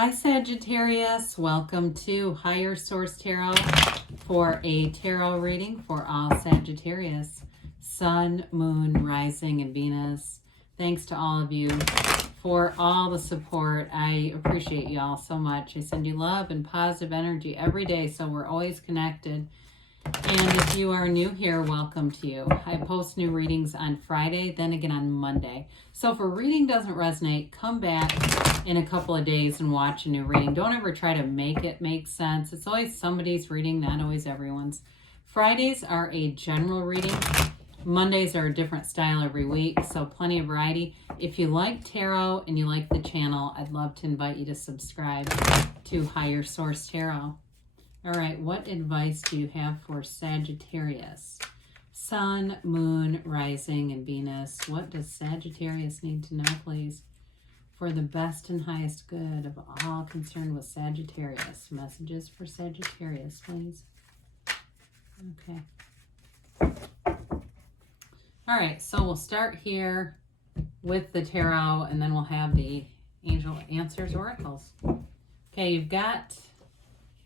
Hi Sagittarius, welcome to Higher Source Tarot for a tarot reading for all Sagittarius, Sun, Moon, Rising, and Venus. Thanks to all of you for all the support. I appreciate you all so much. I send you love and positive energy every day, so we're always connected. And if you are new here, welcome to you. I post new readings on Friday, then again on Monday. So if a reading doesn't resonate, come back in a couple of days and watch a new reading. Don't ever try to make it make sense. It's always somebody's reading, not always everyone's. Fridays are a general reading. Mondays are a different style every week, so plenty of variety. If you like tarot and you like the channel, I'd love to invite you to subscribe to Higher Source Tarot. All right, what advice do you have for Sagittarius? Sun, Moon, Rising, and Venus. What does Sagittarius need to know, please? For the best and highest good of all concerned with Sagittarius. Messages for Sagittarius, please. Okay. All right, so we'll start here with the tarot, and then we'll have the angel answers oracles. Okay, you've got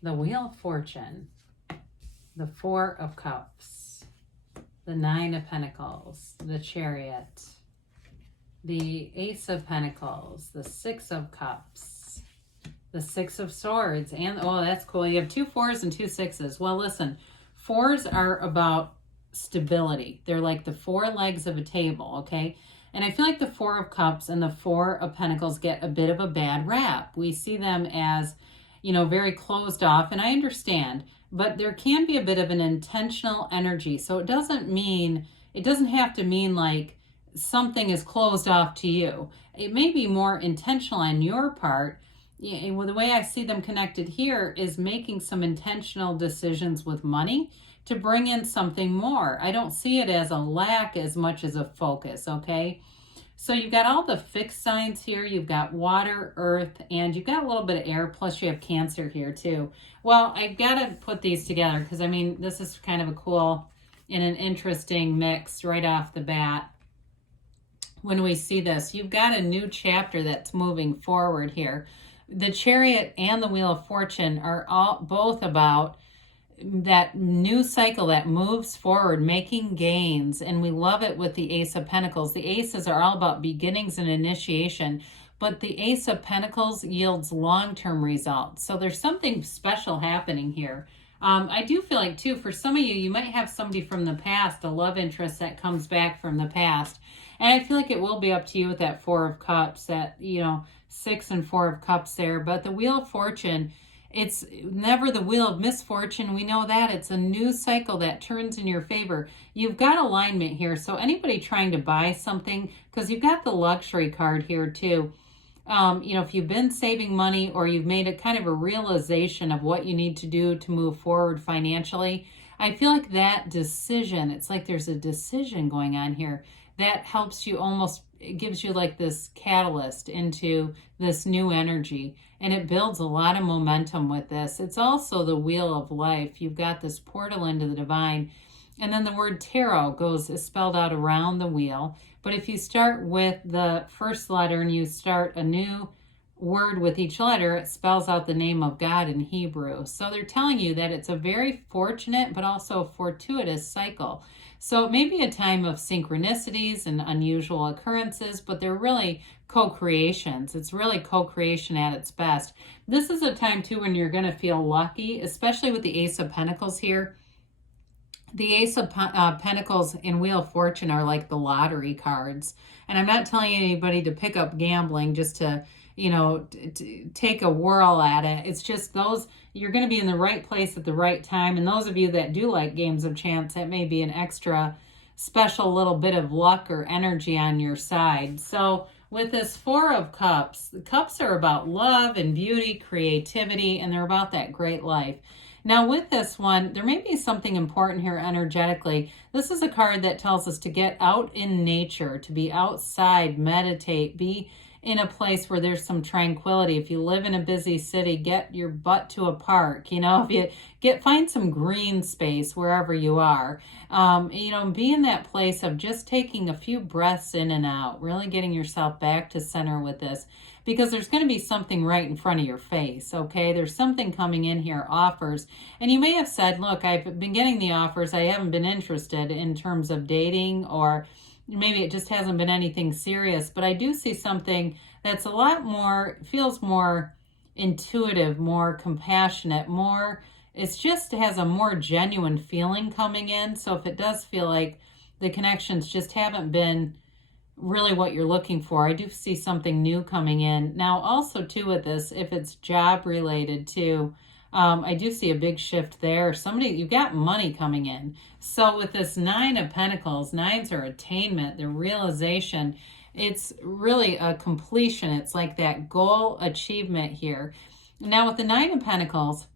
the Wheel of Fortune, the Four of Cups, the Nine of Pentacles, the Chariot, the Ace of Pentacles, the Six of Cups, the Six of Swords, and, oh, that's cool. You have 2 4s and 2 6s. Well, listen, 4s are about stability. They're like the 4 legs of a table, okay? And I feel like the Four of Cups and the Four of Pentacles get a bit of a bad rap. We see them as, you know, very closed off, and I understand, but there can be a bit of an intentional energy. So it doesn't have to mean like something is closed off to you. It may be more intentional on your part. Well, the way I see them connected here is making some intentional decisions with money to bring in something more. I don't see it as a lack as much as a focus, okay? So you've got all the fixed signs here. You've got water, earth, and you've got a little bit of air, plus you have Cancer here too. Well, I've got to put these together because, I mean, this is kind of a cool and an interesting mix right off the bat. When we see this, you've got a new chapter that's moving forward here. The Chariot and the Wheel of Fortune are both about that new cycle that moves forward, making gains, and we love it with the Ace of Pentacles. The Aces are all about beginnings and initiation, but the Ace of Pentacles yields long-term results. So there's something special happening here. I do feel like, too, for some of you, you might have somebody from the past, a love interest that comes back from the past. And I feel like it will be up to you with that Four of Cups, that, you know, 6 and 4 of Cups there. But the Wheel of Fortune, it's never the wheel of misfortune. We know that. It's a new cycle that turns in your favor. You've got alignment here. So anybody trying to buy something, because you've got the luxury card here too. You know, if you've been saving money or you've made a kind of a realization of what you need to do to move forward financially, I feel like that decision, it's like there's a decision going on here that helps you, almost, it gives you like this catalyst into this new energy, and it builds a lot of momentum with this. It's also the Wheel of Life. You've got this portal into the divine, and then the word tarot is spelled out around the wheel. But if you start with the first letter and you start a new word with each letter, it spells out the name of God in Hebrew. So they're telling you that it's a very fortunate but also fortuitous cycle. So it may be a time of synchronicities and unusual occurrences, but they're really co-creations. It's really co-creation at its best. This is a time too when you're going to feel lucky, especially with the Ace of Pentacles here. The Ace of Pentacles and Wheel of Fortune are like the lottery cards. And I'm not telling anybody to pick up gambling just to, you know, take a whirl at it. It's just those, you're going to be in the right place at the right time. And those of you that do like games of chance, that may be an extra special little bit of luck or energy on your side. So with this Four of Cups, the cups are about love and beauty, creativity, and they're about that great life. Now with this one, there may be something important here energetically. This is a card that tells us to get out in nature, to be outside, meditate, be in a place where there's some tranquility. If you live in a busy city, get your butt to a park. You know, if you find some green space wherever you are. You know, be in that place of just taking a few breaths in and out, really getting yourself back to center with this. because there's going to be something right in front of your face, okay? There's something coming in here, offers. And you may have said, look, I've been getting the offers. I haven't been interested in terms of dating, or maybe it just hasn't been anything serious. But I do see something that's a lot more, feels more intuitive, more compassionate, more, it's just has a more genuine feeling coming in. So if it does feel like the connections just haven't been really what you're looking for, I do see something new coming in. Now also too with this, if it's job related too, I do see a big shift there. Somebody, you've got money coming in. So with this 9 of Pentacles, 9s are attainment, the realization. It's really a completion. It's like that goal achievement here. Now with the 9 of Pentacles,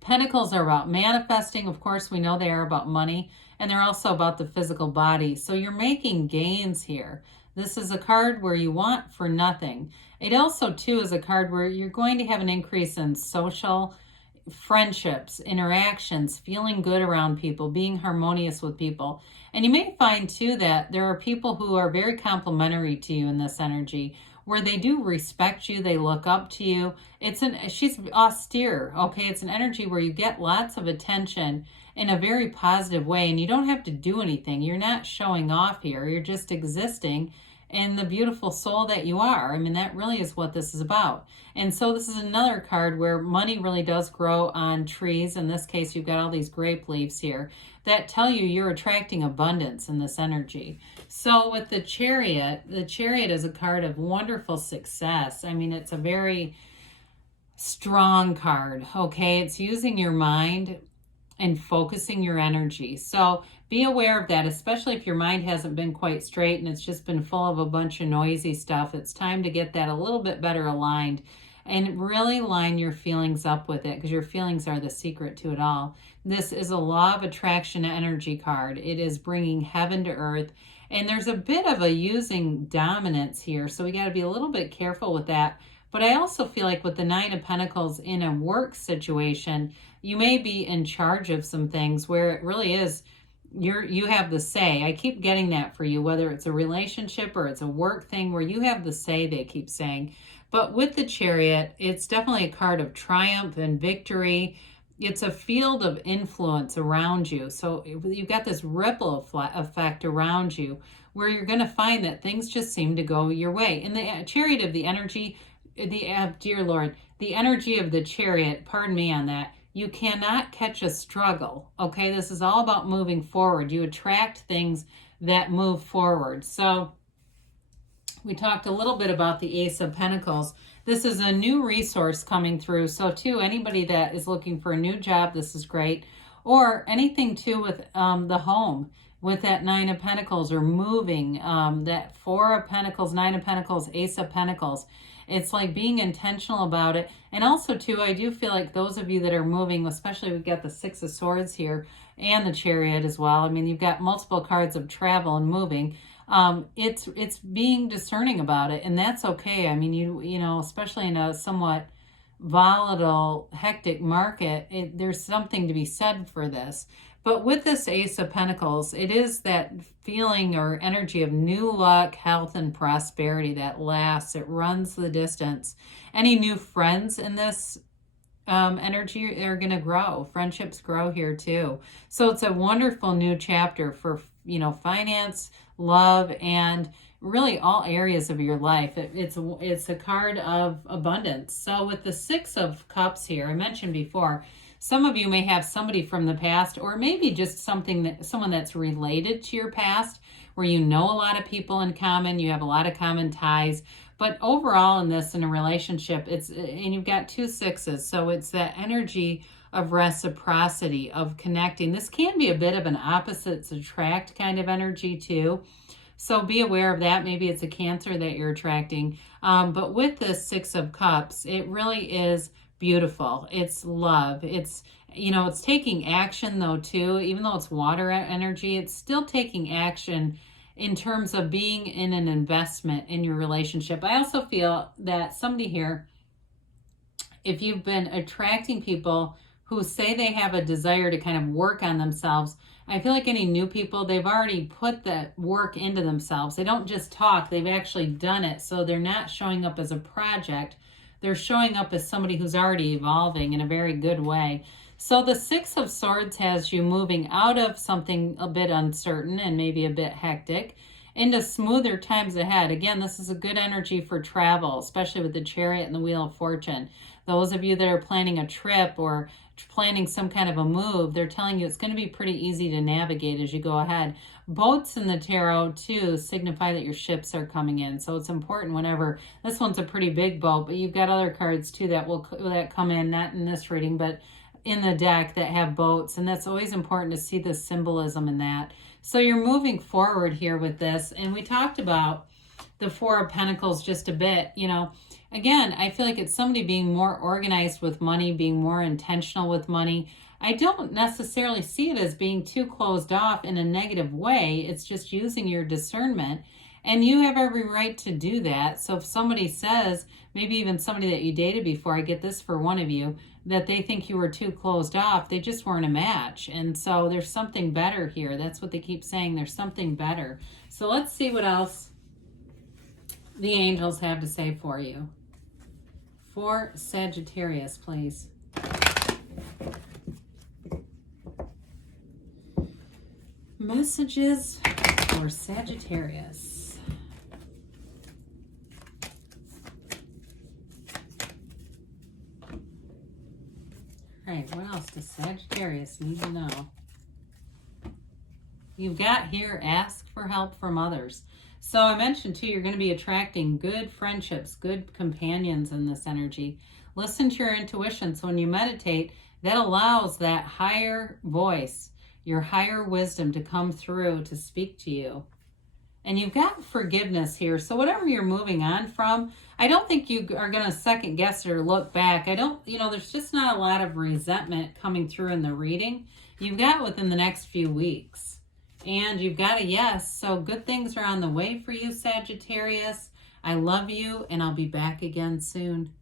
Pentacles are about manifesting. Of course, we know they are about money, and they're also about the physical body. So you're making gains here. This is a card where you want for nothing. It also, too, is a card where you're going to have an increase in social friendships, interactions, feeling good around people, being harmonious with people. And you may find, too, that there are people who are very complimentary to you in this energy, where they do respect you, they look up to you. She's austere, okay? It's an energy where you get lots of attention in a very positive way, and you don't have to do anything. You're not showing off here. You're just existing in the beautiful soul that you are. I mean, that really is what this is about. And so this is another card where money really does grow on trees. In this case, you've got all these grape leaves here that tell you you're attracting abundance in this energy. So with the Chariot is a card of wonderful success. I mean, it's a very strong card, okay? It's using your mind and focusing your energy. So be aware of that, especially if your mind hasn't been quite straight and it's just been full of a bunch of noisy stuff. It's time to get that a little bit better aligned and really line your feelings up with it, because your feelings are the secret to it all. This is a law of attraction energy card. It is bringing heaven to earth. And there's a bit of a using dominance here, so we got to be a little bit careful with that. But I also feel like with the 9 of Pentacles in a work situation, you may be in charge of some things where it really is you have the say. I keep getting that for you, whether it's a relationship or it's a work thing where you have the say, they keep saying. But with the Chariot, it's definitely a card of triumph and victory. It's a field of influence around you. So you've got this ripple effect around you where you're going to find that things just seem to go your way. In the Chariot of the energy, dear Lord, the energy of the Chariot, pardon me on that, you cannot catch a struggle, okay? This is all about moving forward. You attract things that move forward. So we talked a little bit about the Ace of Pentacles. This is a new resource coming through. So too, anybody that is looking for a new job, this is great. Or anything too with the home, with that 9 of Pentacles, or moving, that 4 of Pentacles, 9 of Pentacles, Ace of Pentacles. It's like being intentional about it. And also too, I do feel like those of you that are moving, especially we've got the 6 of Swords here and the Chariot as well. I mean, you've got multiple cards of travel and moving. It's being discerning about it, and that's okay. I mean, you know, especially in a somewhat volatile, hectic market, there's something to be said for this. But with this Ace of Pentacles, it is that feeling or energy of new luck, health, and prosperity that lasts. It runs the distance. Any new friends in this energy are going to grow. Friendships grow here too. So it's a wonderful new chapter for, you know, finance, love, and really all areas of your life. It's a card of abundance. So with the 6 of Cups here, I mentioned before, some of you may have somebody from the past, or maybe just someone that's related to your past, where you know a lot of people in common, you have a lot of common ties. But overall in a relationship, and you've got 2 6s, so it's that energy of reciprocity, of connecting. This can be a bit of an opposites attract kind of energy too. So be aware of that. Maybe it's a Cancer that you're attracting. But with this 6 of Cups, it really is beautiful. It's love. It's, you know, it's taking action though too. Even though it's water energy, it's still taking action in terms of being in an investment in your relationship. I also feel that somebody here, if you've been attracting people who say they have a desire to kind of work on themselves. I feel like any new people, they've already put that work into themselves. They don't just talk, they've actually done it. So they're not showing up as a project. They're showing up as somebody who's already evolving in a very good way. So the Six of Swords has you moving out of something a bit uncertain and maybe a bit hectic into smoother times ahead. Again, this is a good energy for travel, especially with the Chariot and the Wheel of Fortune. Those of you that are planning a trip or planning some kind of a move, they're telling you it's going to be pretty easy to navigate as you go ahead. Boats in the tarot too signify that your ships are coming in, so it's important whenever, this one's a pretty big boat, but you've got other cards too that come in, not in this reading, but in the deck that have boats, and that's always important to see the symbolism in that. So you're moving forward here with this, and we talked about the Four of Pentacles just a bit. You know, again, I feel like it's somebody being more organized with money, being more intentional with money. I don't necessarily see it as being too closed off in a negative way. It's just using your discernment, and you have every right to do that. So if somebody says, maybe even somebody that you dated before, I get this for one of you, that they think you were too closed off, they just weren't a match. And so there's something better here. That's what they keep saying. There's something better. So let's see what else the angels have to say for you. For Sagittarius, please. Messages for Sagittarius. All right, what else does Sagittarius need to know? You've got here, ask for help from others. So I mentioned too, you're going to be attracting good friendships, good companions in this energy. Listen to your intuition. So when you meditate, that allows that higher voice, your higher wisdom to come through to speak to you. And you've got forgiveness here. So whatever you're moving on from, I don't think you are going to second guess it or look back. There's just not a lot of resentment coming through in the reading. You've got within the next few weeks. And you've got a yes. So good things are on the way for you, Sagittarius. I love you, and I'll be back again soon.